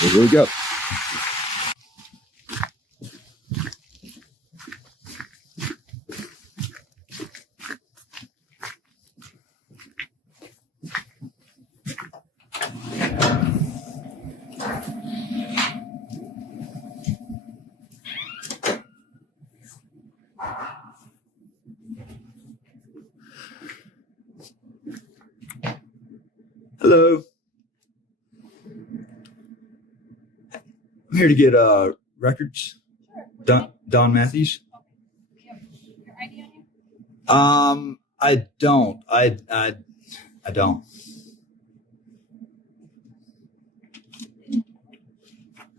Here we go. Hello. I'm here to get records. Sure. Don Matthews. Okay. Do you have your ID on you? I don't. I don't.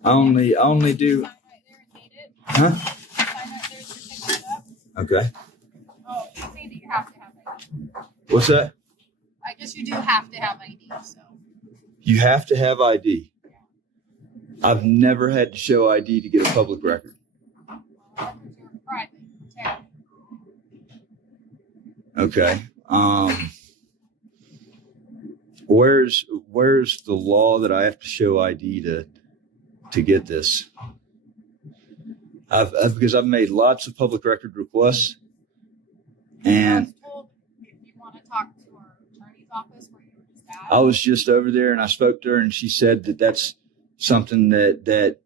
I only do. Sign right there and date it. Huh? Sign right there as you're picking it up. Okay. Oh, you say that you have to have ID. What's that? I guess you do have to have ID, so. You have to have ID. I've never had to show ID to get a public record. Well, records are private, protected. Okay. Where's the law that I have to show ID to get this? Because I've made lots of public record requests, and I was told if you want to talk to our attorney's office where you were just at. I was just over there and I spoke to her, and she said that that's something that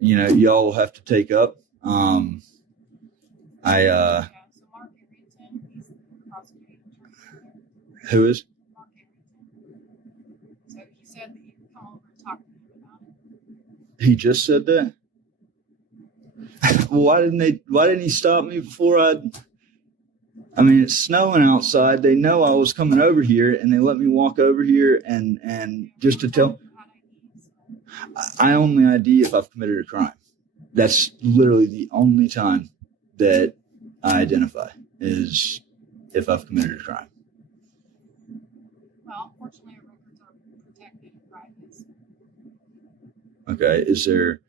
y'all have to take up. Yeah, so Mark Arrington, he's the prosecuting attorney. Who is? Mark Arrington. So he said that you could come over and talk to him about it. He just said that? Well, why didn't he stop me before I mean, it's snowing outside. They know I was coming over here, and they let me walk over here and just to tell. I only ID if I've committed a crime. That's literally the only time that I identify is if I've committed a crime. Well, fortunately, our records are protected and private. So Okay, is there?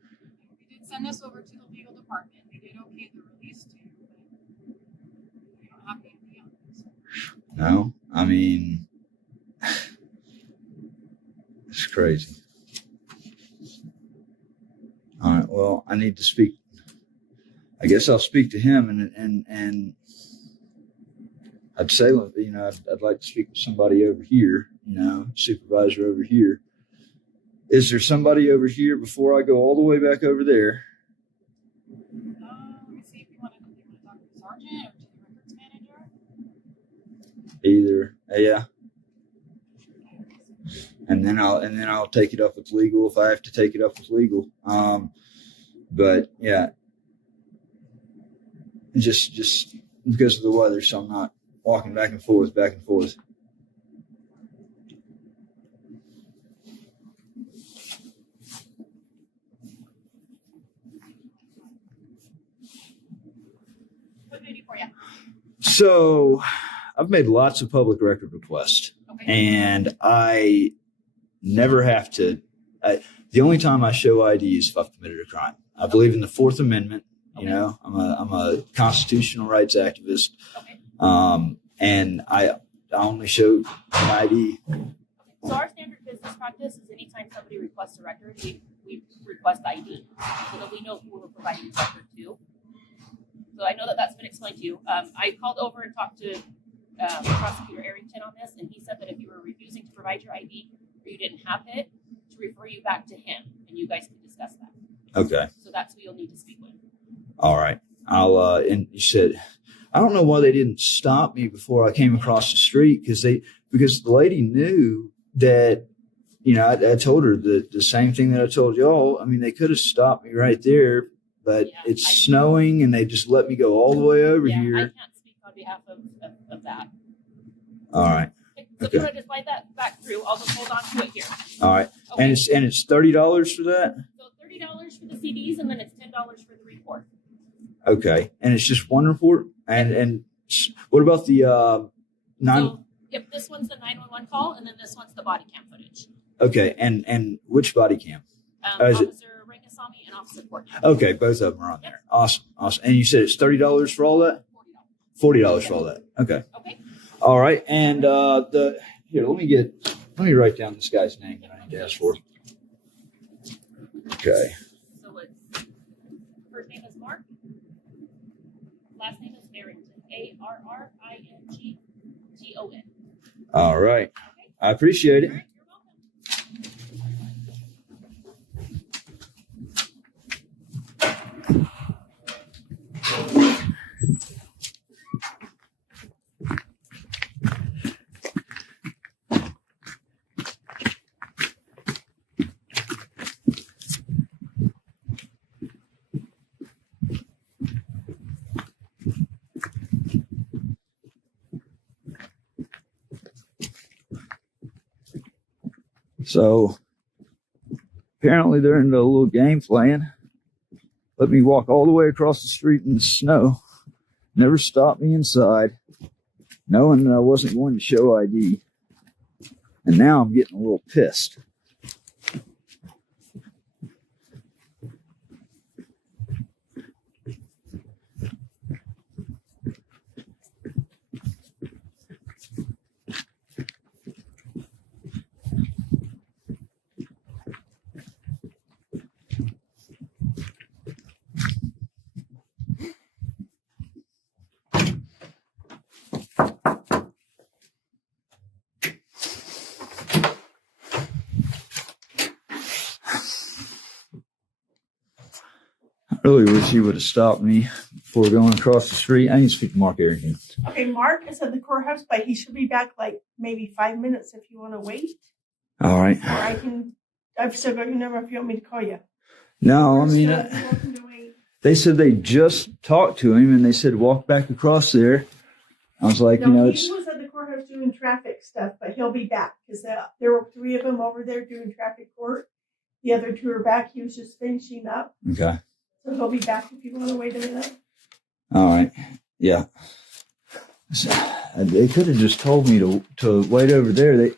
we did send this over to the legal department. They did okay the release too, but we don't have anything else. No, I mean, it's crazy. All right, well, I need to speak. I guess I'll speak to him, and I'd say, I'd like to speak to somebody over here, supervisor over here. Is there somebody over here before I go all the way back over there? Let me see if you want to talk to the sergeant or to the records manager. Either, yeah. And then I'll take it up with legal if I have to take it up with legal. But yeah, just because of the weather, so I'm not walking back and forth. What can I do for you? So I've made lots of public record requests, Okay. and I never have to. The only time I show ID is if I've committed a crime. I believe in the Fourth Amendment. Okay. I'm a constitutional rights activist, Okay. and I only show an ID. So our standard business practice is anytime somebody requests a record, we request ID so that we know who we're providing the record to. So I know that that's been explained to you. I called over and talked to Prosecutor Arrington on this, and he said that if you were refusing to provide your ID or you didn't have it, to refer you back to him, and you guys could discuss that. Okay. So that's who you'll need to speak with. All right. And you said, I don't know why they didn't stop me before I came across the street because the lady knew that, I told her the same thing that I told y'all. I mean, they could have stopped me right there, but it's snowing and they just let me go all the way over here. I can't speak on behalf of that. All right. So if you want to just slide that back through, I'll just hold on to it here. All right. Okay. And it's $30 for that? So $30 for the CDs, and then it's $10 for the report. Okay. And it's just one report? And what about the So if this one's the 911 call, and then this one's the body cam footage. Okay. And which body cam? Is it- Officer Rangasamy and Officer Courtney. Okay. Both of them are on there. Awesome. And you said it's $30 for all that? $40 for all that. Okay. Okay. All right. And let me write down this guy's name that I need to ask for. Okay. So it's first name is Mark, last name is Arrington. Arrington. All right. Okay. I appreciate All it. right, you're welcome. So apparently they're into a little game playing. Let me walk all the way across the street in the snow. Never stopped me inside, knowing that I wasn't going to show ID. And now I'm getting a little pissed. I really wish he would have stopped me before going across the street. I need to speak to Mark Arrington. Okay, Mark is at the courthouse, but he should be back like maybe 5 minutes if you want to wait. All right. Or I've still got your number if you want me to call you. No, I Or mean, still, if you're welcome to wait. they said they just talked to him and they said walk back across there. I was like, No, it's he was at the courthouse doing traffic stuff, but he'll be back because there were 3 of them over there doing traffic court. The other 2 are back. He was just finishing up. okay. So he'll be back if you want to wait a minute. All right. Yeah. So, they could have just told me to wait over there.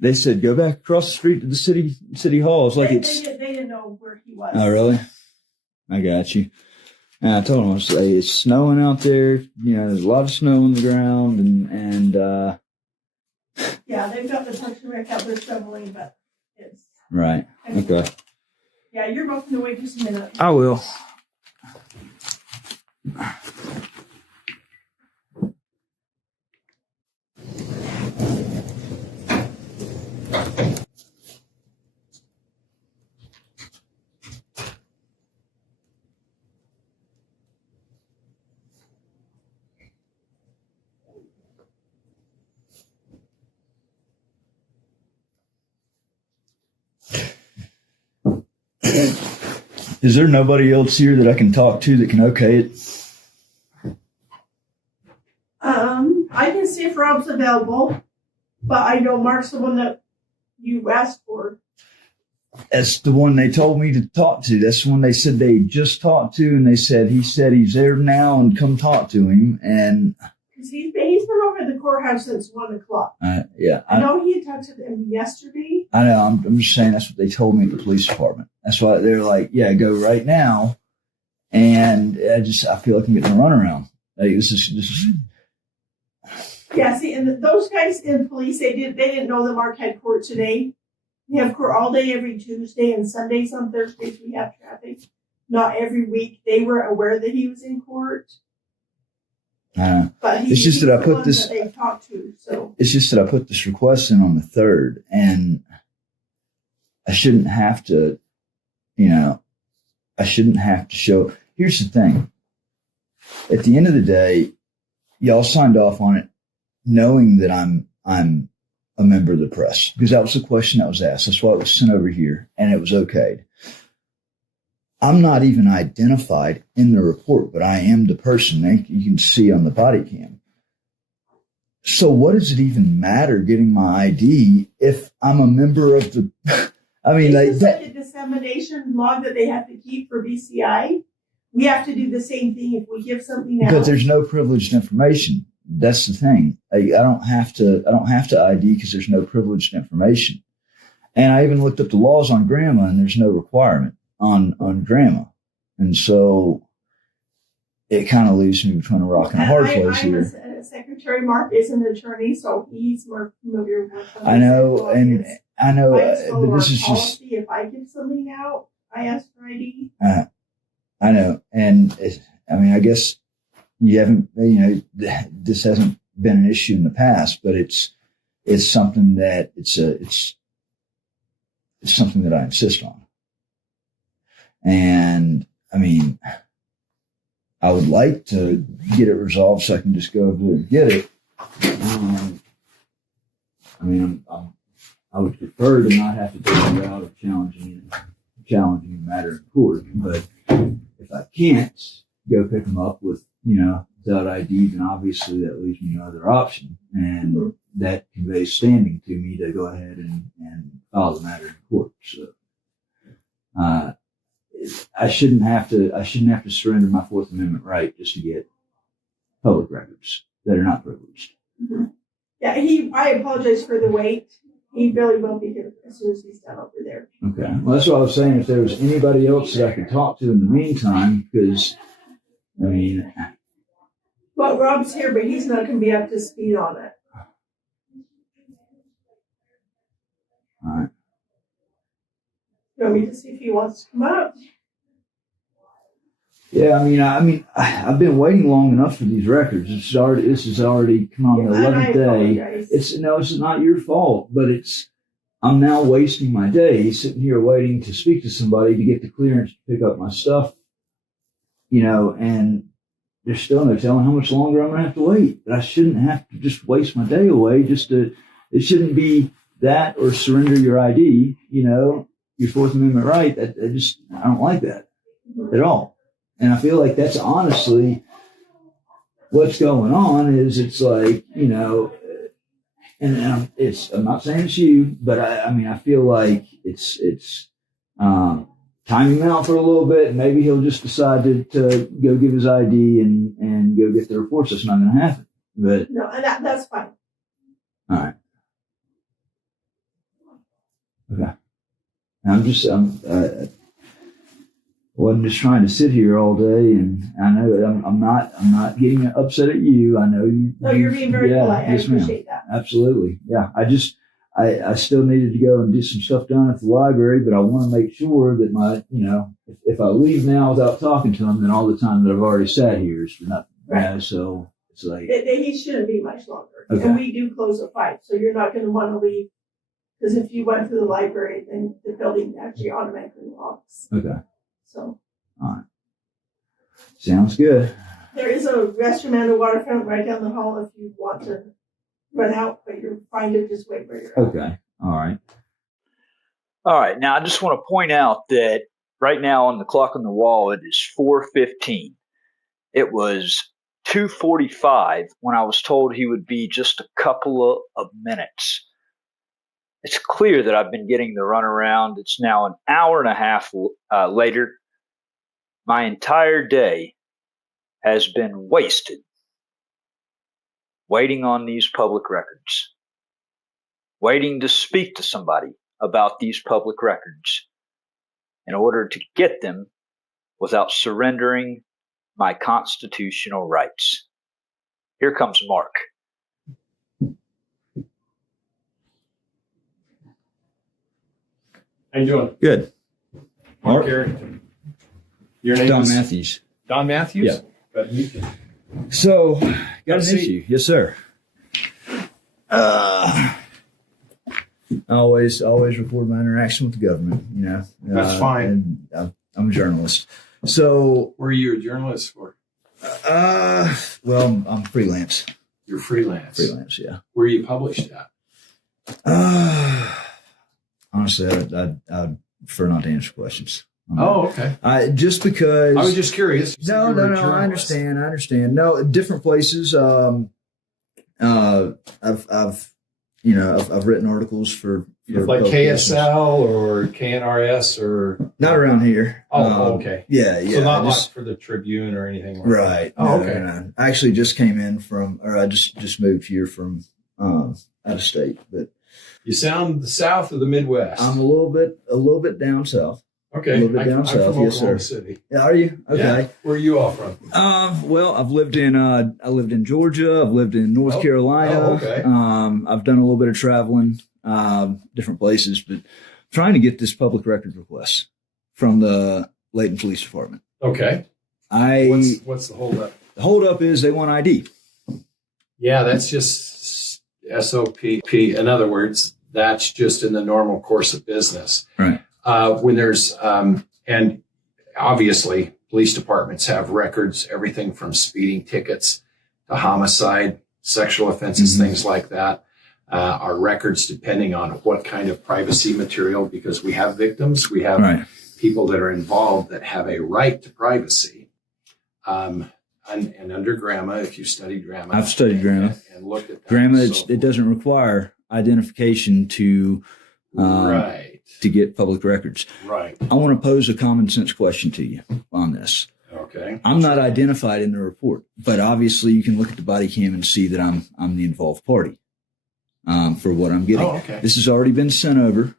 They said go back across the street to the city hall. It's like They it's. didn't know where he was. Oh, really? I got you. And I told him, I was like, it's snowing out there. There's a lot of snow on the ground, and Yeah, they've got the punch and wreck out there shoveling, but it's. right. Okay. Yeah, you're welcome to wait just a minute. I will. Is there nobody else here that I can talk to that can okay it? I can see if Rob's available, but I know Mark's the one that you asked for. That's the one they told me to talk to. That's the one they said they just talked to, and he said he's there now and come talk to him. And Because he's been over at the courthouse since 1 o'clock. yeah, I know he had talked to them yesterday. I know. I'm just saying that's what they told me at the police department. That's why they're like, yeah, go right now. And I feel like I'm getting a runaround. Like, this is. Yeah, see, and those guys in police, they didn't know that Mark had court today. We have court all day every Tuesday, and Sundays on Thursdays we have traffic. Not every week. They were aware that he was in court. But It's just that I put this. That they talked to, so. It's just that I put this request in on the 3rd, and I shouldn't have to. I shouldn't have to show. Here's the thing. At the end of the day, y'all signed off on it, knowing that I'm a member of the press, because that was the question that was asked. That's why it was sent over here, and it was okayed. I'm not even identified in the report, but I am the person that you can see on the body cam. So what does it even matter getting my ID if I'm a member of the? I mean, It's like like a dissemination log that they have to keep for BCI. We have to do the same thing if we give something out. But there's no privileged information. That's the thing. I don't have to ID because there's no privileged information. And I even looked up the laws on GRAMA, and there's no requirement on GRAMA. And so it kind of leaves me between a rock and a hard place here. Secretary Mark is an attorney, so he's more familiar with. I know, but this is just. If I give something out, I asked for ID. I know. And I guess you haven't, this hasn't been an issue in the past, but it's something that it's something that I insist on. And I would like to get it resolved so I can just go over there and get it. I would prefer to not have to go the route of challenging the matter in court, but if I can't go pick them up without ID, then obviously that leaves me no other option, and that conveys standing to me to go ahead and file the matter in court. So, I shouldn't have to surrender my Fourth Amendment right just to get public records that are not privileged. Mm-hmm. Yeah, I apologize for the wait. He really will be here as soon as he's done over there. Okay. Well, that's what I was saying. If there was anybody else that I could talk to in the meantime, because, Well, Rob's here, but he's not going to be up to speed on it. All right. You want me to see if he wants to come up? Yeah, I've been waiting long enough for these records. This is already come on the 11th day. It's not your fault, but I'm now wasting my day sitting here waiting to speak to somebody to get the clearance to pick up my stuff, and there's still no telling how much longer I'm going to have to wait. But I shouldn't have to just waste my day away it shouldn't be that or surrender your ID, your Fourth Amendment right. I don't like that at all. And I feel like that's honestly what's going on is it's like, and I'm not saying it's you, but I feel like it's timing him out for a little bit, and maybe he'll just decide to go give his ID and go get the reports. That's not going to happen. But no, and that's fine. All right. Okay. Wasn't just trying to sit here all day, and I know I'm not getting upset at you. I know you. No, you're being very polite. I appreciate that. Absolutely. Yeah. I still needed to go and do some stuff down at the library, but I want to make sure that if I leave now without talking to him, then all the time that I've already sat here is for nothing. Right. So it's like he shouldn't be much longer. Okay. And we do close at 5, so you're not going to want to leave, because if you went to the library, then the building actually automatically locks. Okay. So. All right. Sounds good. There is a restroom and a water fountain right down the hall if you want to run out, but you're fine to just wait where you're at. Okay. All right. All right. Now, I just want to point out that right now on the clock on the wall, it is 4:15. It was 2:45 when I was told he would be just a couple of minutes. It's clear that I've been getting the runaround. It's now an hour and a half later. My entire day has been wasted waiting on these public records, waiting to speak to somebody about these public records in order to get them without surrendering my constitutional rights. Here comes Mark. How you doing? Good. Mark Arrington. Your name Don is Matthews. Don Matthews? Yeah. Glad to meet you. So, got an Let's see. issue. Yes, sir. I always record my interaction with the government, That's fine. And I'm a journalist. So, Where are you a journalist for? well, I'm freelance. You're freelance. Freelance, yeah. Where are you published at? Honestly, I'd prefer not to answer questions. Oh, okay. Just because I was just curious. You said No, you were a I journalist. understand. No, different places. I've written articles for Like publications. KSL or KNRS or Not around here. okay. Yeah. So not just- like for the Tribune or anything like right. that. Oh, okay. No. I actually just came in I just moved here from out of state, but You sound the South of the Midwest. I'm a little bit down south. okay. a little bit down I'm south, from yes, Oklahoma sir. City. Are you? Okay. Yeah. Where are you all from? Well, I've lived in Georgia. I've lived in North Carolina. Oh, okay. I've done a little bit of traveling, different places, but trying to get this public record request from the Layton Police Department. Okay. What's the holdup? The holdup is they want ID. Yeah, that's just SOP. In other words, that's just in the normal course of business. Right. When there's, and obviously police departments have records, everything from speeding tickets to homicide, sexual offenses, things like that. Our records, depending on what kind of privacy material, because we have victims, we have people that are involved that have a right to privacy. And under GRAMA, if you studied GRAMA, I've studied GRAMA and looked at that, GRAMA. It doesn't require identification to get public records. Right. I want to pose a common sense question to you on this. Okay. I'm not identified in the report, but obviously you can look at the body cam and see that I'm the involved party for what I'm getting. Oh, okay. This has already been sent over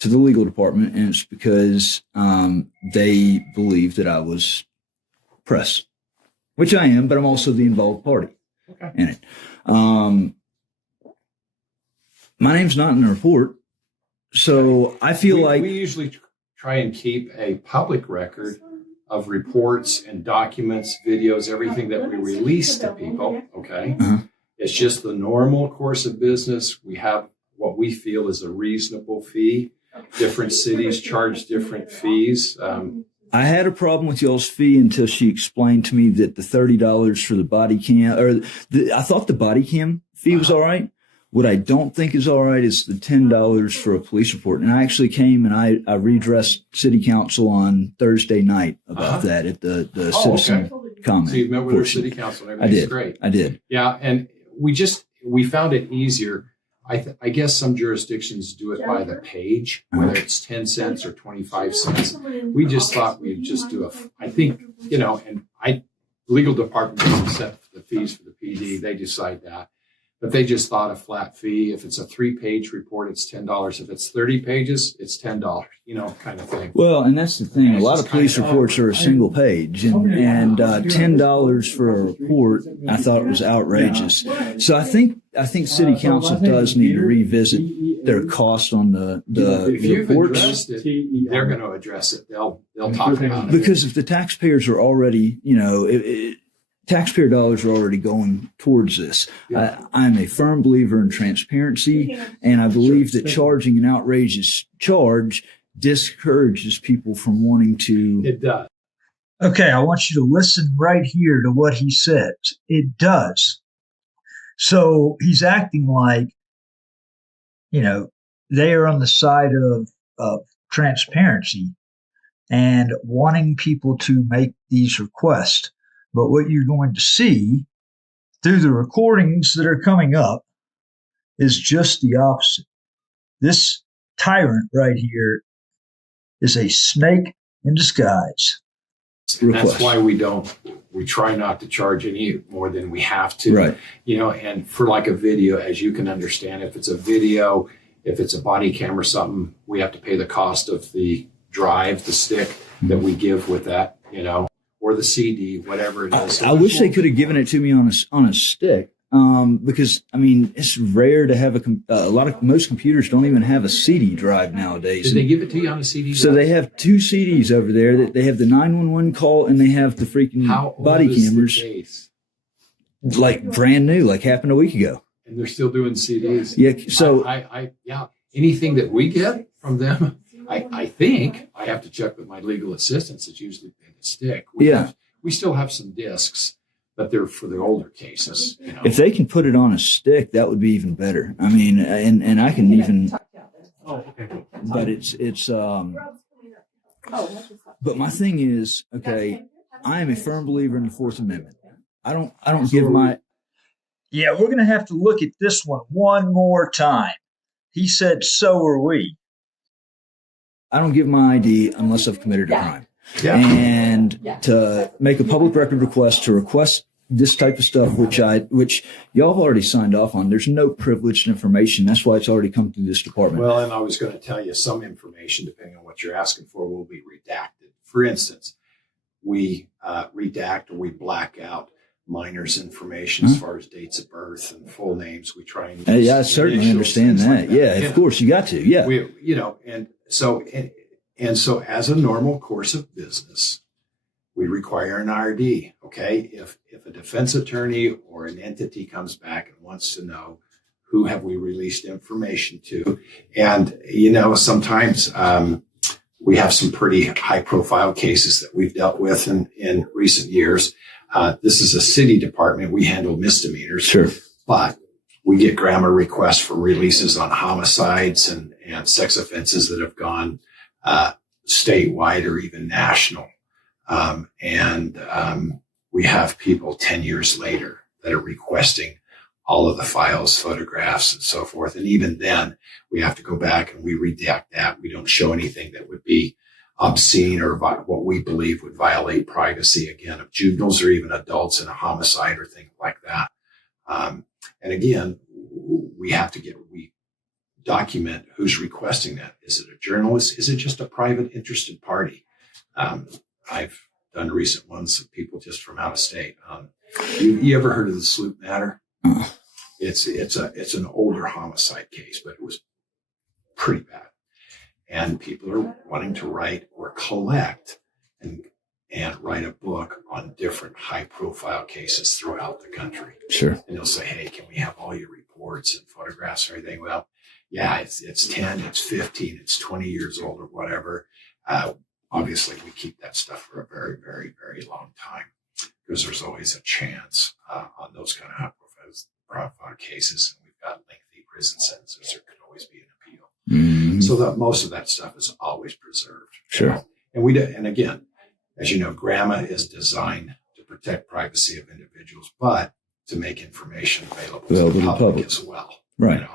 to the legal department, and it's because they believe that I was press, which I am, but I'm also the involved party in it. My name's not in the report, so I feel like we usually try and keep a public record of reports and documents, videos, everything that we release to people. Okay. It's just the normal course of business. We have what we feel is a reasonable fee. Different cities charge different fees. I had a problem with y'all's fee until she explained to me that the $30 for the body cam, I thought the body cam fee was all right. What I don't think is all right is the $10 for a police report. And I actually came and I redressed city council on Thursday night about that at the citizen comment. So you met with our portion. city council and everything's great. I did. Yeah. And we found it easier. I guess some jurisdictions do it by the page, whether it's 10 cents or 25 cents. We just thought we'd just do I think, legal department doesn't set the fees for the PD. They decide that. But they just thought a flat fee. If it's a 3-page report, it's $10. If it's 30 pages, it's $10, kind of thing. Well, and that's the thing. A lot of police reports are a single page, and $10 for a report, I thought it was outrageous. So I think city council does need to revisit their cost on the If you've reports. addressed it, they're going to address it. They'll talk about it. Because if the taxpayers are already, taxpayer dollars are already going towards this. I'm a firm believer in transparency, and I believe that charging an outrageous charge discourages people from wanting to. It does. Okay, I want you to listen right here to what he says. It does. So he's acting like, they are on the side of transparency and wanting people to make these requests. But what you're going to see through the recordings that are coming up is just the opposite. This tyrant right here is a snake in disguise. That's why we try not to charge any more than we have to. Right. And for like a video, as you can understand, if it's a video, if it's a body cam or something, we have to pay the cost of the drive, the stick that we give with that, or the CD, whatever it is. I wish they could have given it to me on a stick, because it's rare to have most computers don't even have a CD drive nowadays. Did they give it to you on a CD? So they have 2 CDs over there. That they have the 911 call and they have the freaking body cameras, like brand new, like happened a week ago. And they're still doing CDs. Yeah. So anything that we get from them, I think I have to check with my legal assistants. It's usually been a stick. We still have some discs, but they're for the older cases. If they can put it on a stick, that would be even better. And I can even. Oh, okay. But but my thing is, okay, I am a firm believer in the Fourth Amendment. I don't give my. Yeah, we're going to have to look at this one more time. He said, so are we. I don't give my ID unless I've committed a crime. Yeah. And to make a public record request, to request this type of stuff, which y'all have already signed off on. There's no privileged information. That's why it's already come through this department. Well, and I was going to tell you some information, depending on what you're asking for, will be redacted. For instance, we redact or we black out minors' information as far as dates of birth and full names. We try and I certainly understand that. Of course, you got to. Yeah. And so And so as a normal course of business, we require an RD, okay? If a defense attorney or an entity comes back and wants to know who have we released information to, and, sometimes we have some pretty high-profile cases that we've dealt with in recent years. This is a city department. We handle misdemeanors. Sure. But we get GRAMA requests for releases on homicides and sex offenses that have gone statewide or even national. We have people 10 years later that are requesting all of the files, photographs, and so forth. And even then, we have to go back and we redact that. We don't show anything that would be obscene or what we believe would violate privacy, again, of juveniles or even adults in a homicide or things like that. And again, we document who's requesting that. Is it a journalist? Is it just a private interested party? I've done recent ones of people just from out of state. You ever heard of the Sloop matter? It's an older homicide case, but it was pretty bad. And people are wanting to write or collect and write a book on different high profile cases throughout the country. Sure. And they'll say, hey, can we have all your reports and photographs and everything? Well, yeah, it's 10, it's 15, it's 20 years old or whatever. Obviously, we keep that stuff for a very, very, very long time because there's always a chance on those kind of high profile cases. And we've got lengthy prison sentences. There could always be an appeal. Mm-hmm. So that most of that stuff is always preserved. Sure. And again, as you know, GRAMA is designed to protect privacy of individuals, but to make information available to the public as well. Right.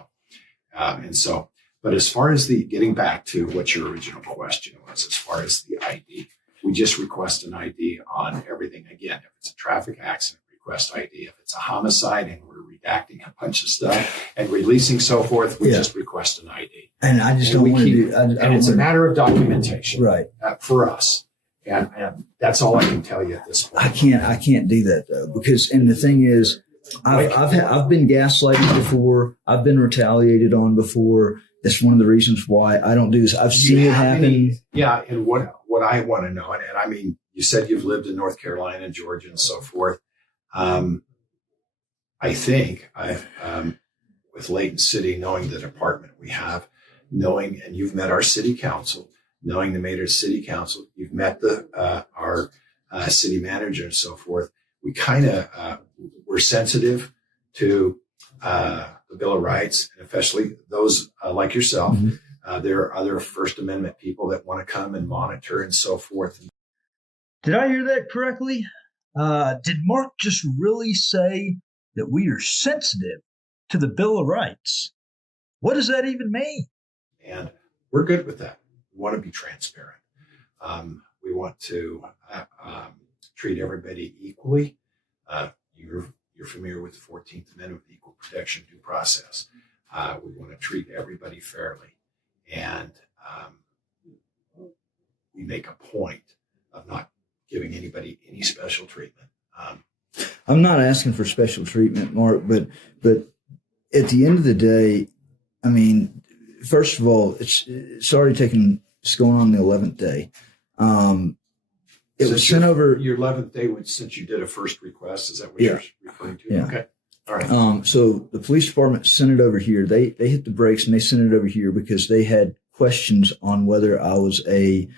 But as far as getting back to what your original question was, as far as the ID, we just request an ID on everything. Again, if it's a traffic accident, request ID. If it's a homicide and we're redacting a bunch of stuff and releasing so forth, we just request an ID. And I just don't want to do. And it's a matter of documentation, right? For us, and that's all I can tell you at this point. I can't do that though, because and the thing is, I've been gaslighted before. I've been retaliated on before. That's one of the reasons why I don't do this. I've seen it happen. And what I want to know, and I mean, you said you've lived in North Carolina and Georgia and so forth. I think with Layton City, knowing the department we have, and you've met our city council, knowing the mayor's city council, you've met our city manager and so forth. We kind of we're sensitive to the Bill of Rights, and especially those like yourself. Mm-hmm. There are other First Amendment people that want to come and monitor and so forth. Did I hear that correctly? Did Mark just really say that we are sensitive to the Bill of Rights? What does that even mean? And we're good with that. We want to be transparent. We want to treat everybody equally. You're familiar with the 14th Amendment, equal protection due process. We want to treat everybody fairly. And we make a point of not giving anybody any special treatment. I'm not asking for special treatment, Mark, but at the end of the day, I mean, first of all, it's going on the 11th day. It was sent over your 11th day since you did a first request. Is that what you're referring to? Yeah. Okay. All right. So the police department sent it over here. They hit the brakes and they sent it over here because they had questions on whether I was a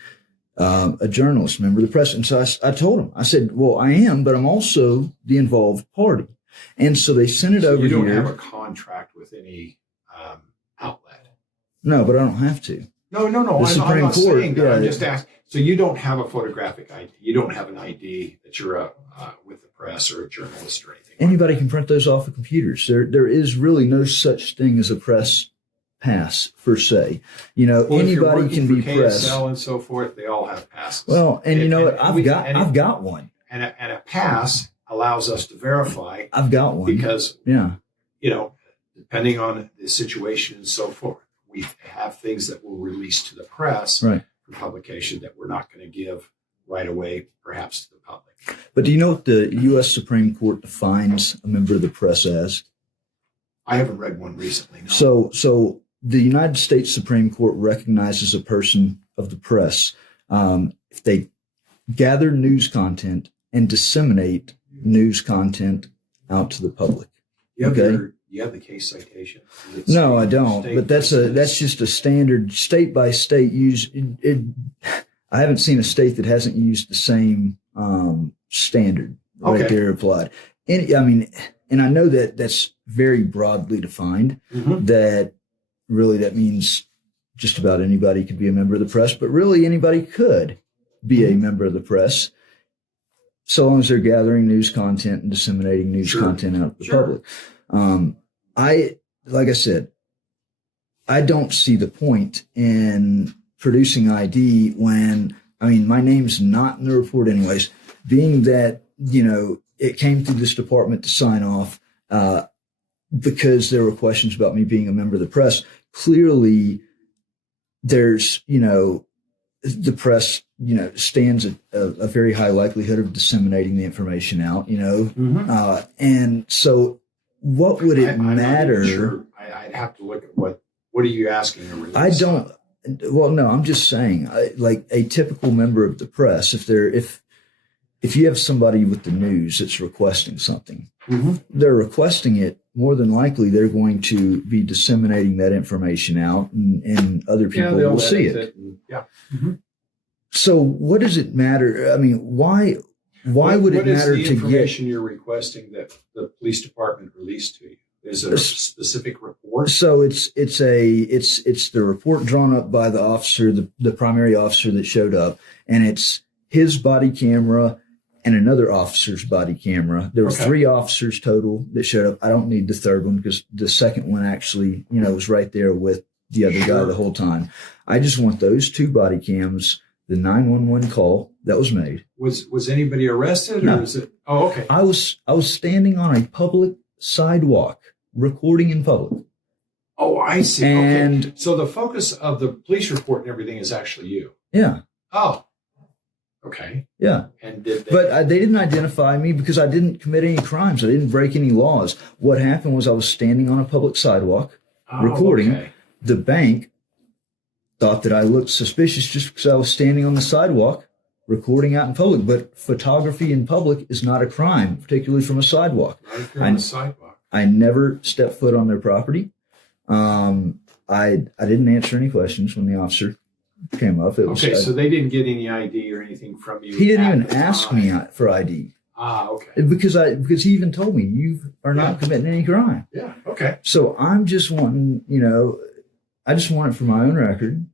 journalist, member of the press. And so I told them, I said, well, I am, but I'm also the involved party. And so they sent it over here. You don't have a contract with any outlet? No, but I don't have to. No. The I'm Supreme not Court, saying that. I'm just asking. So you don't have a photographic ID. You don't have an ID that you're with the press or a journalist or anything. Anybody can print those off of computers. There is really no such thing as a press pass per se. Anybody can be press. KSL and so forth. They all have passes. Well, and you know what? I've got one. And a pass allows us to verify. I've got one because depending on the situation and so forth, we have things that will release to the press. Right. Publication that we're not going to give right away, perhaps to the public. But do you know what the U.S. Supreme Court defines a member of the press as? I haven't read one recently. No. So the United States Supreme Court recognizes a person of the press, if they gather news content and disseminate news content out to the public. You have, Okay. you have the case citation? No, I don't. State But that's just a standard state by state use. I haven't seen a state that hasn't used the same standard right Okay. there applied. And I know that that's very broadly defined. Mhm. That really that means just about anybody could be a member of the press, but really anybody could be a member of the press, so long as they're gathering news content and disseminating news Sure. content out to the Sure. public. Like I said, I don't see the point in producing ID when, my name's not in the report anyways, being that, it came through this department to sign off, because there were questions about me being a member of the press. Clearly there's, the press, stands a very high likelihood of disseminating the information out, Mhm. and so what would it I'm not even matter? sure. I'd have to look at what are you asking to release? I don't. Well, no, I'm just saying, like a typical member of the press, if you have somebody with the news that's requesting something, Mhm. they're requesting it. More than likely, they're going to be disseminating that information out, and other people they'll will see edit it. and- yeah. So, what does it matter? Why would it What is matter the to get? information you're requesting that the police department release to you? Is it a specific report? So it's the report drawn up by the officer, the primary officer that showed up, and it's his body camera and another officer's body camera. There were Okay. 3 officers total that showed up. I don't need the third one because the second one actually, was right there with the other guy Sure. the whole time. I just want those 2 body cams, the 911 call that was made. Was anybody arrested, or No. is it? Oh, okay. I was standing on a public sidewalk recording in public. Oh, I see. And- Okay. So the focus of the police report and everything is actually you. Yeah. Oh, okay. Yeah. And did they? But they didn't identify me because I didn't commit any crimes. I didn't break any laws. What happened was I was standing on a public sidewalk Oh, recording. okay. The bank thought that I looked suspicious just because I was standing on the sidewalk recording out in public. But photography in public is not a crime, particularly from a sidewalk. Right if you're on the sidewalk. I never stepped foot on their property. I didn't answer any questions when the officer came up. It was, Okay, so they didn't get any ID or anything from you. he didn't at even the ask time. me for ID Okay. because he even told me you are not Yeah. committing any crime. Yeah. Okay. So I'm just wanting, I just want it for my own record,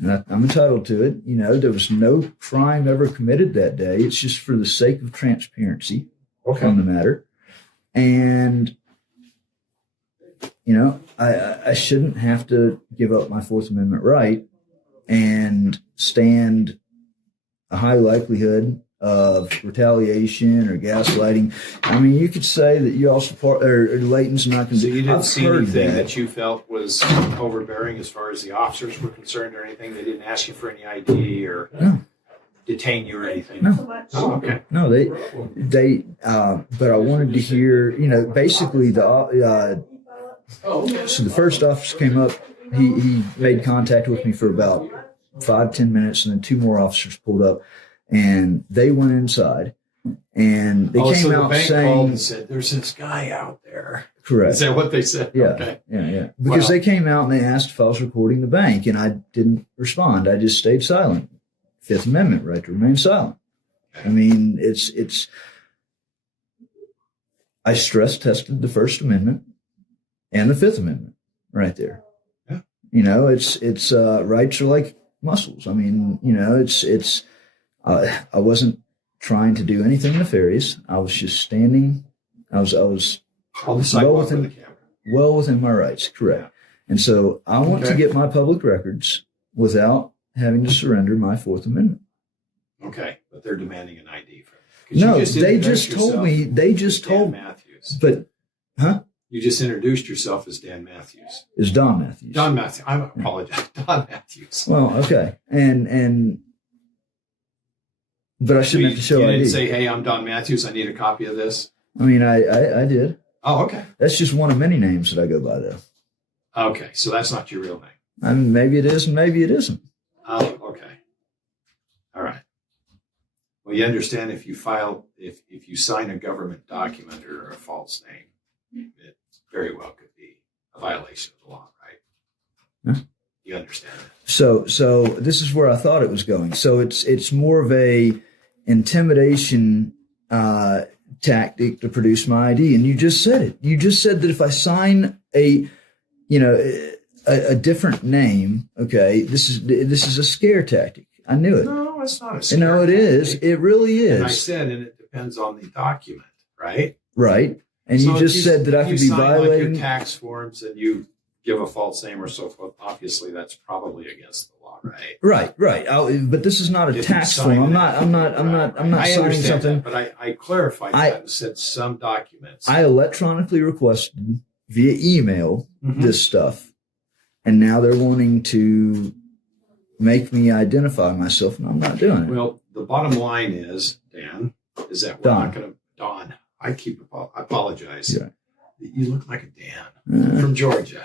and I'm entitled to it. There was no crime ever committed that day. It's just for the sake of transparency Okay. on the matter, and I shouldn't have to give up my Fourth Amendment right and stand a high likelihood of retaliation or gaslighting. You could say that you also or Layton's not going to So you didn't I've see heard anything that you felt was overbearing as far as the officers were concerned or anything? They didn't ask you for any ID or No. detain you or anything? No. So much. Oh, okay. No, but I wanted to hear, basically so the first officer came up, he made contact with me for about 5-10 minutes, and then 2 more officers pulled up, and they went inside, and they so came the out bank called saying, and said, "There's this guy out there." correct. Is that what they said? Yeah, Okay. yeah. Because Wow. they came out and they asked if I was recording the bank, and I didn't respond. I just stayed silent. Fifth Amendment, right to remain silent. It's. I stress tested the First Amendment and the Fifth Amendment right there. Yeah. It's rights are like muscles. I wasn't trying to do anything nefarious. I was just standing. I was On the sidewalk within- with the camera. well within my rights, correct. And so I want to Okay. get my public records without having to surrender my Fourth Amendment. Okay, but they're demanding an ID from you. 'Cause No, you just they introduced just told yourself me. They just as Dan told. Matthews. But You just introduced yourself as Dan Matthews. it's Don Matthews. Don Matthews. I apologize. Don Matthews. Well, okay, and but I So shouldn't you, have to show you ID. didn't say, "Hey, I'm Don Matthews. I need a copy of this." I did. Oh, okay. That's just one of many names that I go by, though. Okay, so that's not your real name. Maybe it is, and maybe it isn't. Oh, okay. All right. Well, you understand if you sign a government document or a false name, it very well could be a violation of the law, right? Yeah. You understand that? So this is where I thought it was going. So it's more of a intimidation tactic to produce my ID. And you just said it. You just said that if I sign a different name, okay, this is a scare tactic. I knew it. No, it's not a scare No, it tactic. is. It really is. And I said, and it depends on the document, right? Right. And So you if just said that I could be sign violating. like your tax forms and you give a false name or so forth. Obviously, that's probably against the law, right? Right. But this is not a If you tax sign form. that, I'm not I signing understand something. that, but I clarified that and said some documents. I electronically requested via email Mhm. this stuff, and now they're wanting to make me identify myself, and I'm not doing it. Well, the bottom line is, Dan, is that we're Don. not going to, Don, I apologize. Yeah. You look like a Dan from Georgia.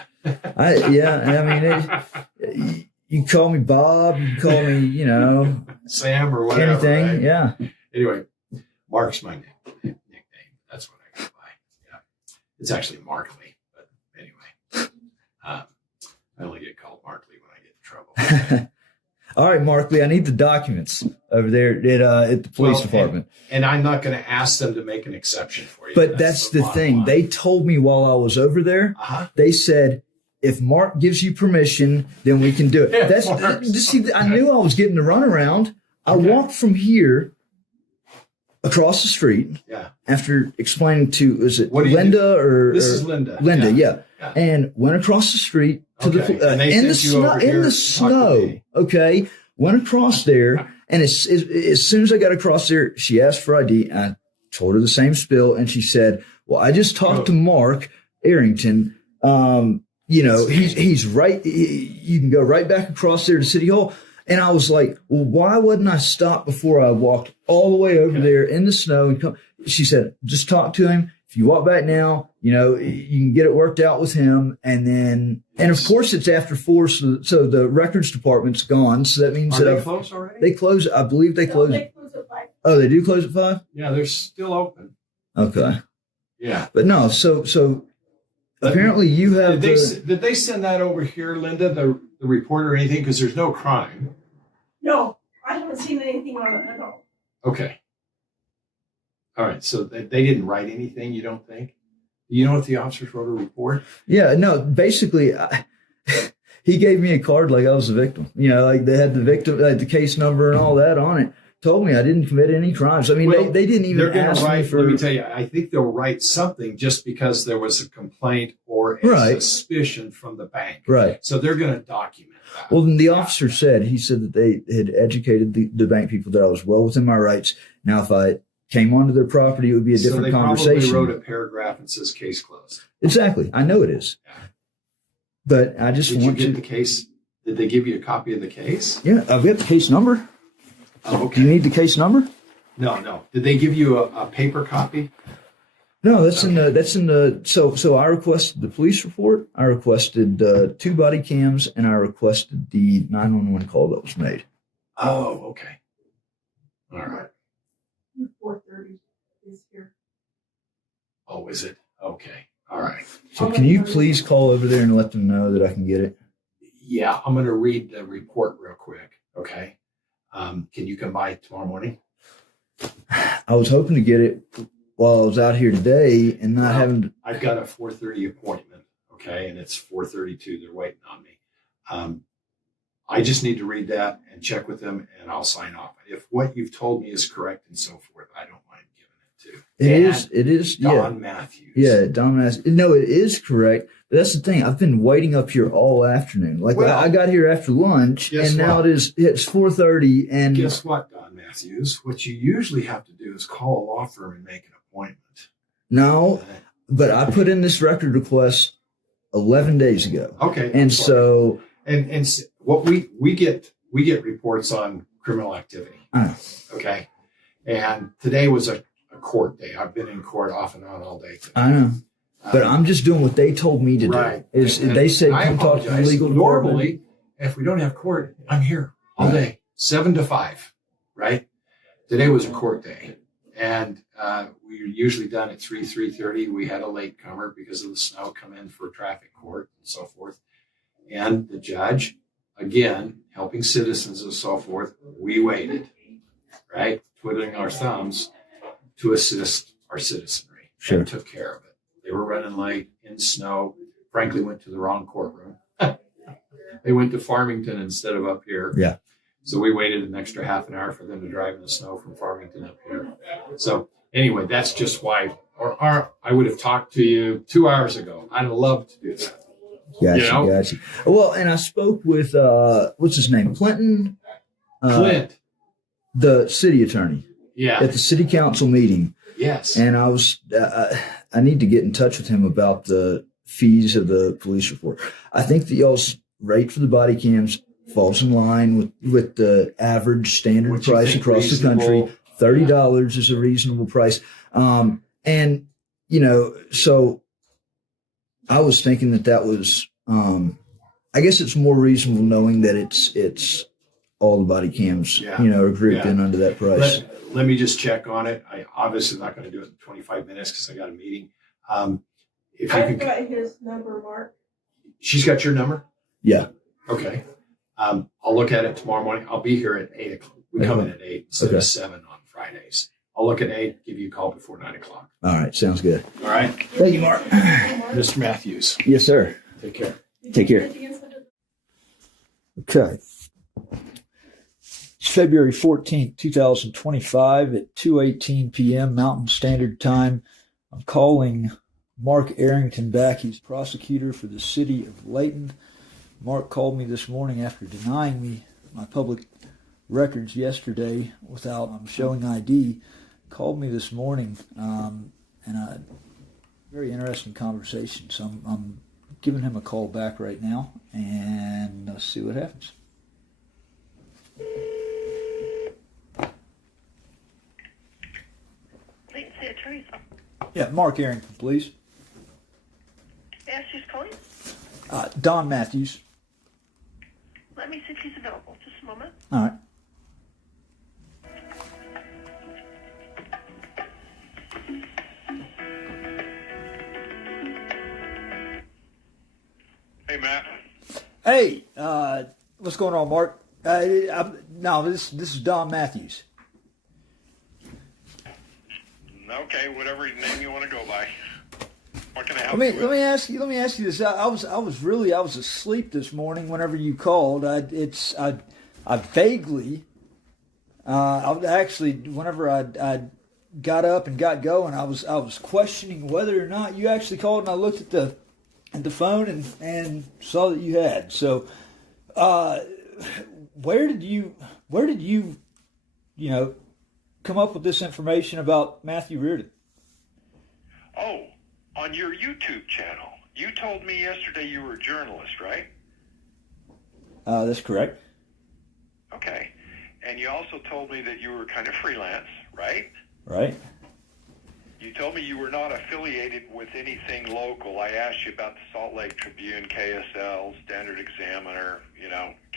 You can call me Bob, you can call me, Sam or whatever. anything. right? Yeah. Anyway, Mark's my nickname. That's what I go by. Yeah. It's actually Markley, but anyway. I only get called Markley when I get in trouble. All right, Markley, I need the documents over there at the police department. And I'm not going to ask them to make an exception for you. But that's the bottom thing. line. They told me while I was over there, Uh-huh. they said, if Mark gives you permission, then we can do it. Yeah, That's Mark. see, I knew I was getting the runaround. I Okay. walked from here across the street Yeah. after explaining to, is it What do you Linda or This or- is Linda. Linda, yeah. Yeah. And went across the street to Okay. the And they in the sent you snow. over here In the to talk to snow, me. okay. Went across there, and as soon as I got across there, she asked for ID. I told her the same spiel, and she said, "Well, I just talked to Mark Arrington. He's right. You can go right back across there to City Hall." And I was like, "Well, why wouldn't I stop before I walked all the way over there in the snow and come?" She said, "Just talk to him. If you walk back now, you can get it worked out with him." And of course it's after 4. So the records department's gone. So that means Are that they closed already? they close. I believe they close. They close at 5. Oh, they do close at 5? Yeah, they're still open. Okay. Yeah. But no, so apparently you have Did they send that over here, Linda, the report or anything? Because there's no crime. No, I haven't seen anything on it at all. Okay. All right. So they didn't write anything, you don't think? You know if the officers wrote a report? Yeah, no, basically, he gave me a card like I was a victim. Like they had the victim, the case number and all that on it. Told me I didn't commit any crimes. I mean, Well, they didn't even They're going ask to me write, for. let me tell you, I think they'll write something just because there was a complaint or a Right. suspicion from the bank. Right. So they're going to document that. Well, then the officer he said that they had educated the bank people that I was well within my rights. Now, if I came onto their property, it would be a different so they conversation. probably wrote a paragraph and says case closed. Exactly. I know it is. Yeah. But I just Did you want get to. the case? Did they give you a copy of the case? Yeah, I've got the case number. Oh, Do you need the case number? No. Did they give you a paper copy? No, that's in the. So I requested the police report. I requested 2 body cams, and I requested the 911 call that was made. Oh, okay. All right. 4:30 is here. Oh, is it? Okay. All right. So can you please call over there and let them know that I can get it? Yeah, I'm going to read the report real quick. Okay. Can you come by tomorrow morning? I was hoping to get it while I was out here today and not Well, having to. I've got a 4:30 appointment. Okay, and it's 4:32. They're waiting on me. I just need to read that and check with them, and I'll sign off. If what you've told me is correct and so forth, I don't mind giving it to It is. Yeah. Don Matthews. Yeah, Don Matthews. No, it is correct. But that's the thing. I've been waiting up here all afternoon. Like Well, I got here after lunch, guess and now what? it's 4:30, and Guess what, Don Matthews? What you usually have to do is call a law firm and make an appointment. no. But I put in this record request 11 days ago, Okay. and so and what we get reports on criminal activity. Okay. And today was a court day. I've been in court off and on all day today. I know. But I'm just doing what they told me to Right. do. Is And they said I come talk to the apologize. legal department. Normally, if we don't have court, I'm here all day, 7 to 5, right? Today was a court day. And we were usually done at 3:30. We had a latecomer because of the snow come in for traffic court and so forth. And the judge, again, helping citizens and so forth, we waited, right? Twiddling our thumbs to assist our citizenry. Sure. And took care of it. They were running late in snow. Frankly, went to the wrong courtroom. They went to Farmington instead of up here. Yeah. So we waited an extra half an hour for them to drive in the snow from Farmington up here. So anyway, that's just why, or I would have talked to you 2 hours ago. I'd love to do that. Gotcha, You know? gotcha. Well, and I spoke with, what's his name? Clinton? Clint. The city attorney Yeah. at the city council meeting. Yes. And I was, I need to get in touch with him about the fees of the police report. I think that y'all's rate for the body cams falls in line with the average standard What you price think across the country. reasonable? $30 is a reasonable price. And, you know, so I was thinking that was, I guess it's more reasonable knowing that it's all the body cams, Yeah. you know, are grouped Yeah. in under that price. Let me just check on it. I obviously not going to do it in 25 minutes because I got a meeting. If you I've could, got his number, Mark. she's got your number? Yeah. Okay. I'll look at it tomorrow morning. I'll be here at 8 o'clock. We come in at 8 instead Okay. of 7 on Fridays. I'll look at 8, give you a call before 9 o'clock. All right. Sounds good. All right. Thank you, Mark. Mr. Matthews, Yes, sir. take care. Take care. Okay. It's February 14th, 2025 at 2:18 p.m. Mountain Standard Time. I'm calling Mark Arrington back. He's prosecutor for the city of Layton. Mark called me this morning after denying me my public records yesterday without showing ID. Called me this morning and a very interesting conversation. So I'm giving him a call back right now and let's see what happens. Layton City Attorney's office. Yeah, Mark Arrington, please. Yes, who's calling? Don Matthews. Let me see if he's available. Just a moment. All right. Hey, Matt. Hey, what's going on, Mark? No, this is Don Matthews. Okay, whatever name you want to go by. What can I help Let you me with? ask you this. I was asleep this morning whenever you called. I vaguely whenever I got up and got going, I was questioning whether or not you actually called, and I looked at the phone and saw that you had. So where did you come up with this information about Matthew Reardon? Oh, on your YouTube channel. You told me yesterday you were a journalist, right? That's correct. Okay. And you also told me that you were kind of freelance, right? Right. You told me you were not affiliated with anything local. I asked you about the Salt Lake Tribune, KSL, Standard Examiner,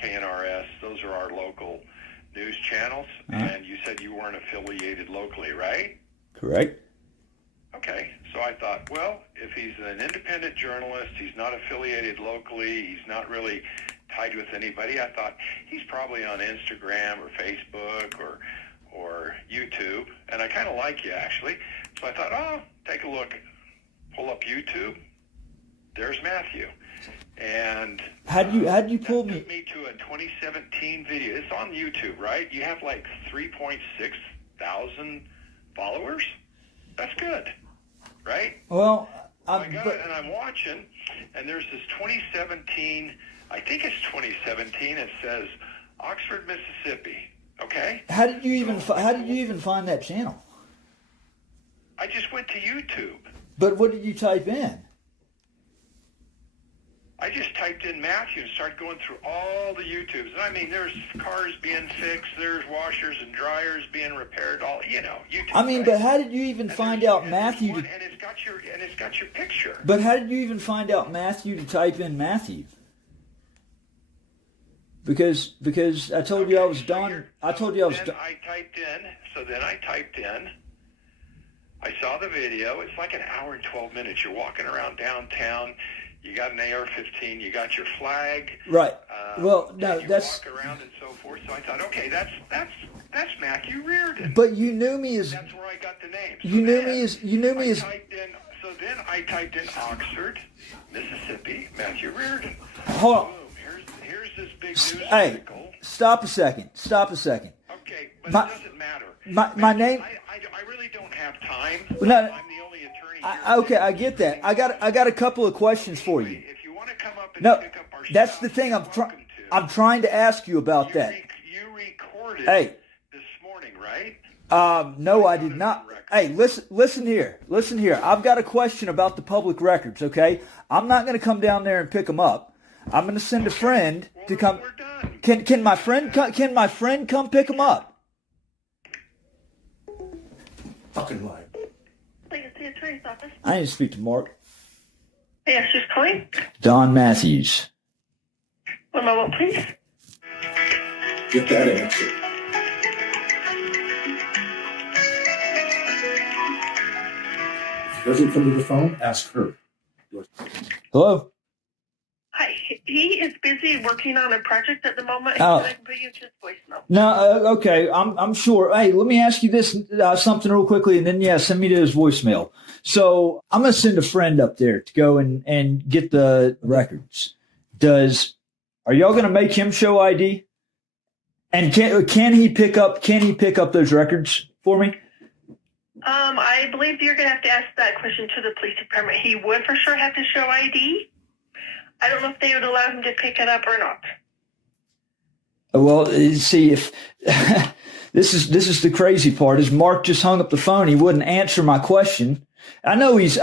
KNRS. Those are our local news channels. Uh-huh. And you said you weren't affiliated locally, right? Correct. Okay, so I thought, well, if he's an independent journalist, he's not affiliated locally, he's not really tied with anybody, I thought he's probably on Instagram or Facebook or YouTube, and I kind of like you, actually. So I thought, take a look, pull up YouTube, there's Matthew. And How'd you pull that me? took me to a 2017 video. It's on YouTube, right? You have like 3.6 thousand followers? That's good, right? Well, I got it, and I'm watching, and there's this 2017, I think it's 2017, it says Oxford, Mississippi, okay? how did you even find that channel? I just went to YouTube. But what did you type in? I just typed in Matthew and started going through all the YouTubes. And I mean, there's cars being fixed, there's washers and dryers being repaired, all, YouTube. I mean, right? but how did you even And find there's- out and there's Matthew? one, and it's got your picture. But how did you even find out Matthew to type in Matthew? because I told you I was done. I told you I was Then done. I typed in. I saw the video. It's like an hour and 12 minutes. You're walking around downtown. You got an AR-15. You got your flag. Right. Well, no, and you that's. walk around and so forth. So I thought, okay, that's Matthew Reardon. But you knew me as. That's where I got the name. You knew me as. You knew me as. So then I typed in Oxford, Mississippi, Matthew Reardon. Hold on. Boom. Here's this big news Hey, article. stop a second. Stop a second. Okay, but My- it doesn't matter. My name. I really don't have time. No, I'm the only attorney here. okay, I get that. I got a couple of questions for you. If you want to come up and No, pick up our that's stuff, the thing. you're welcome to. I'm trying to ask you about that. You recorded Hey. this morning, right? No, I did not. Hey, listen here. I've got a question about the public records. Okay, I'm not going to come down there and pick them up. I'm going to send a friend to come. We're done. Can my friend come pick them up? Fucking lie. Please, the attorney's office. I need to speak to Mark. Yes, who's calling? Don Matthews. One moment, please. Get that answer. If he doesn't come to the phone, ask her. Hello. Hi. He is busy working on a project at the moment. Oh. I can put you into his voicemail. No, okay, I'm sure. Hey, let me ask you this something real quickly, and then send me to his voicemail. So I'm gonna send a friend up there to go and get the records. Are y'all gonna make him show ID? And can he pick up those records for me? I believe you're going to have to ask that question to the police department. He would for sure have to show ID. I don't know if they would allow him to pick it up or not. Well, see, if this is the crazy part is Mark just hung up the phone. He wouldn't answer my question. I know he's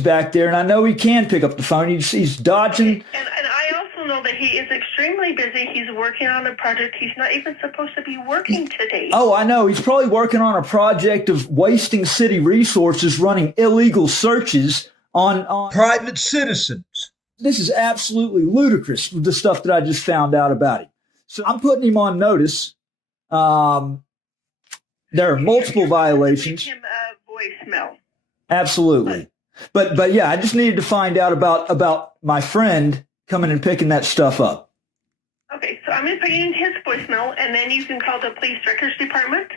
back there, and I know he can pick up the phone. He's dodging. And I also know that he is extremely busy. He's working on a project. He's not even supposed to be working today. Oh, I know. He's probably working on a project of wasting city resources, running illegal searches on Private citizens. This is absolutely ludicrous, the stuff that I just found out about him. So I'm putting him on notice. There are multiple violations. Give him a voicemail. Absolutely. But yeah, I just needed to find out about my friend coming and picking that stuff up. Okay, so I'm going to put you in his voicemail, and then you can call the police records department,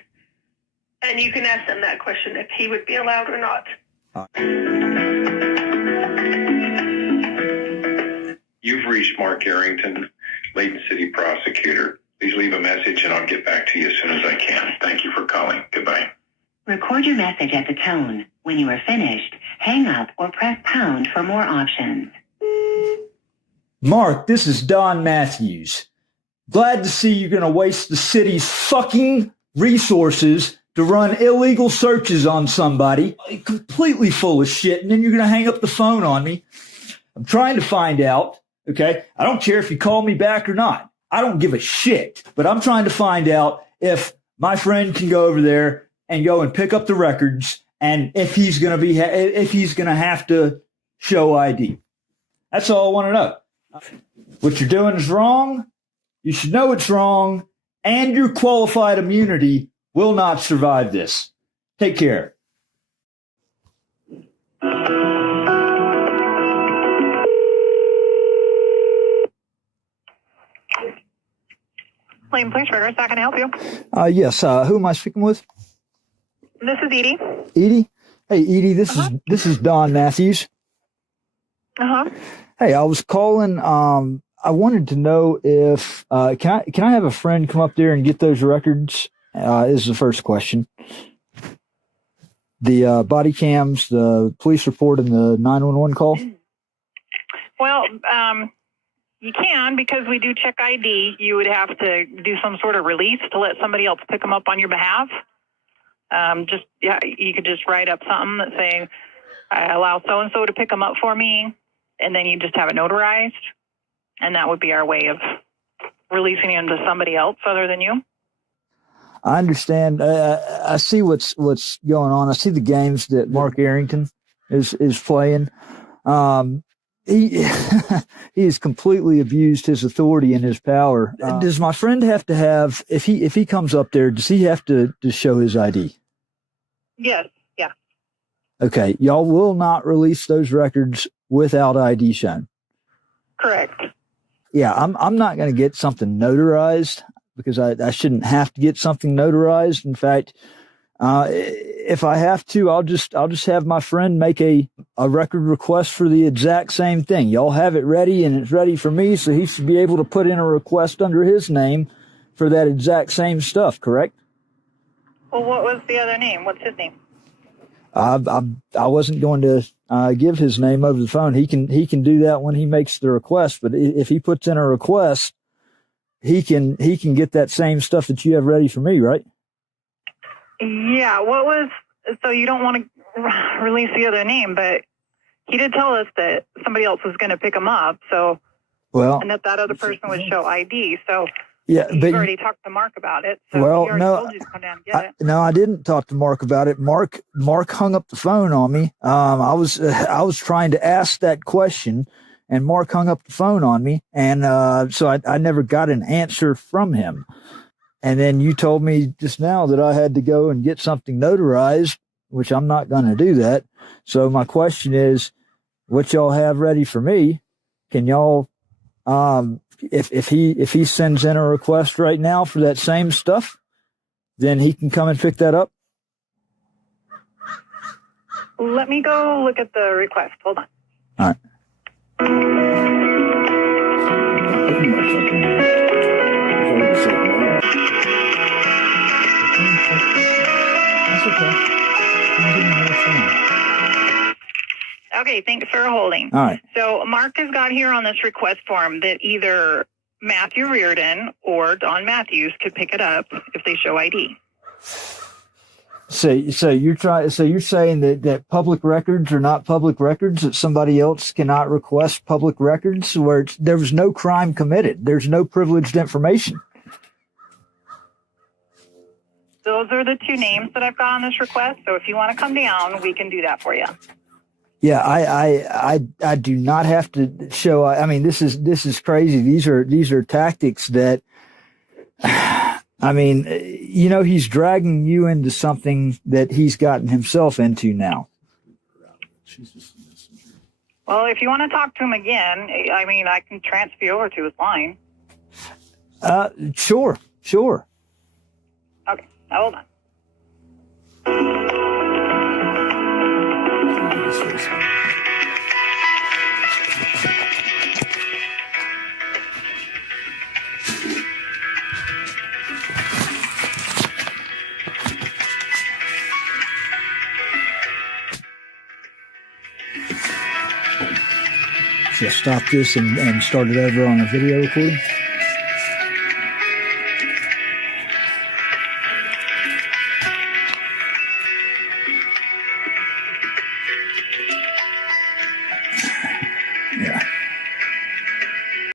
and you can ask them that question if he would be allowed or not. You've reached Mark Arrington, Layton City Prosecutor. Please leave a message and I'll get back to you as soon as I can. Thank you for calling. Goodbye. Record your message at the tone. When you are finished, hang up or press pound for more options. Mark, this is Don Matthews. Glad to see you're going to waste the city's fucking resources to run illegal searches on somebody. Completely full of shit. And then you're going to hang up the phone on me. I'm trying to find out, okay? I don't care if you call me back or not. I don't give a shit. But I'm trying to find out if my friend can go over there and go and pick up the records, and if he's going to have to show ID. That's all I want to know. What you're doing is wrong. You should know it's wrong, and your qualified immunity will not survive this. Take care. Layton Police Records, how can I help you? Yes. Who am I speaking with? This is Edie. Edie. Hey, Edie. This is Don Matthews. Hey, I was calling. I wanted to know if can I have a friend come up there and get those records? Is the first question. The body cams, the police report, and the 911 call. Well, you can, because we do check ID. You would have to do some sort of release to let somebody else pick them up on your behalf. You could just write up something that's saying, I allow so-and-so to pick them up for me, and then you just have it notarized, and that would be our way of releasing them to somebody else other than you. I understand. I see what's going on. I see the games that Mark Arrington is playing. he he has completely abused his authority and his power. Does my friend have to have, if he comes up there, does he have to show his ID? Yes. Yeah. Okay, y'all will not release those records without ID shown. Correct. Yeah, I'm not going to get something notarized because I shouldn't have to get something notarized. In fact, if I have to, I'll just have my friend make a record request for the exact same thing. Y'all have it ready and it's ready for me, so he should be able to put in a request under his name for that exact same stuff, correct? Well, what was the other name? What's his name? I wasn't going to give his name over the phone. He can do that when he makes the request, but if he puts in a request, he can get that same stuff that you have ready for me, right? Yeah. So you don't want to release the other name, but he did tell us that somebody else was going to pick him up. So, and that other person would show ID. So yeah, you've already talked to Mark about it. So well, he already told you to come down and get it. No, I didn't talk to Mark about it. Mark hung up the phone on me. I was trying to ask that question, and Mark hung up the phone on me, and so I never got an answer from him. And then you told me just now that I had to go and get something notarized, which I'm not going to do that. So my question is, what y'all have ready for me? Can y'all, if he sends in a request right now for that same stuff, then he can come and pick that up? Let me go look at the request. Hold on. All right. Okay, thanks for holding. All right. So Mark has got here on this request form that either Matthew Reardon or Don Matthews could pick it up if they show ID. So you're saying that public records are not public records, that somebody else cannot request public records where there was no crime committed. There's no privileged information. Those are the two names that I've got on this request. So if you want to come down, we can do that for you. Yeah, I do not have to show. I mean, this is crazy. These are tactics that, I mean, you know, he's dragging you into something that he's gotten himself into now. Well, if you want to talk to him again, I mean, I can transfer you over to his line. Sure. Okay, now hold on. Should I stop this and start it over on a video recording?